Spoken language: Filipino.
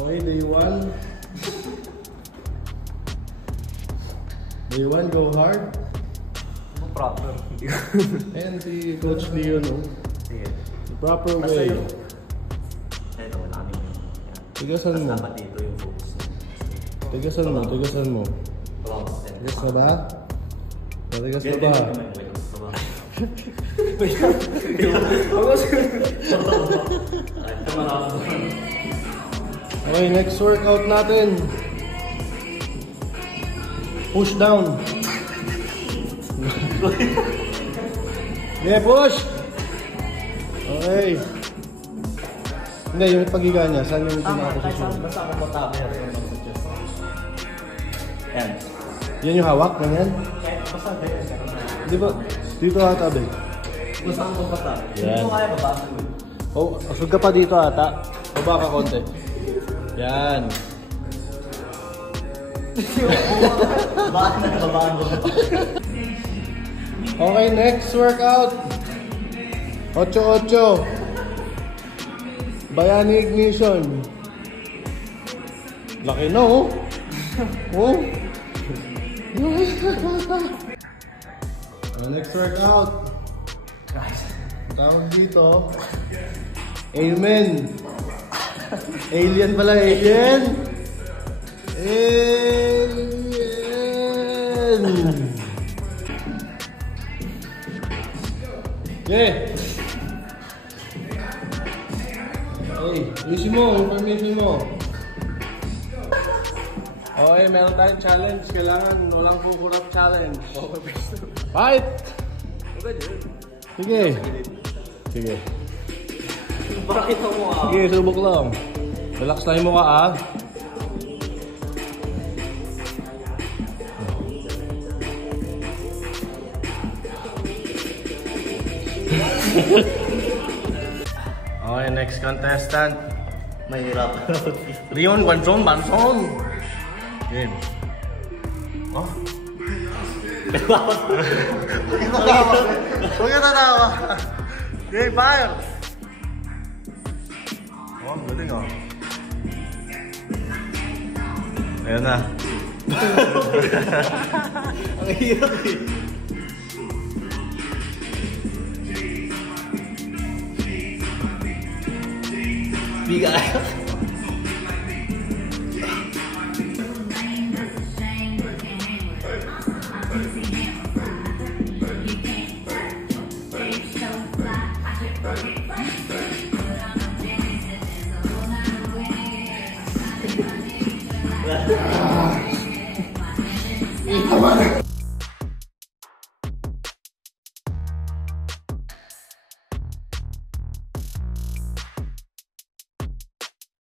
Okay, day 1. Day 1, go hard. Proper. Ayan si Coach Leo, no? Sige. The proper way. Ito, wala kami yun. Tigasan mo. Dapat dito yung focus. Tigasan mo, tigasan mo. Tigas na ba? Tigas na ba? Okay, next workout natin. Push down. Yeah, push! Okay. Hindi, yung pagiga niya. Saan yung pinaka-position? Basta ako matapos yung mag-suggest. Yan. Yan yung hawak, ganyan? Basta ganyan. Di ba? Dito ata, be. Basta ako matapos. Yan. Hindi mo kaya babasa mo. Oh, asog ka pa dito ata. Baba ka konti. Yan. Babaan mo. Okay, next workout. 8-8. Bayani ignition. Laki na, oh. Oh. Next workout. Tawag dito. Amen. Alien pala, alien. Alien. Okay. Hey, easy mo, information mo. Okay, meron tayong challenge. Kailangan walang kukurap challenge. Fight! Sige. Sige. Bakit mo ah? Sige, subok lang. Relax tayo mo ka ah. Okay, next contestant. Mahirap. Rion Guanzon Banson. Game. Oh. Huwag ka tatawa. Game, fire! Oh, galing oh. Ayan na. Ang hirap eh. Biga. Tama na.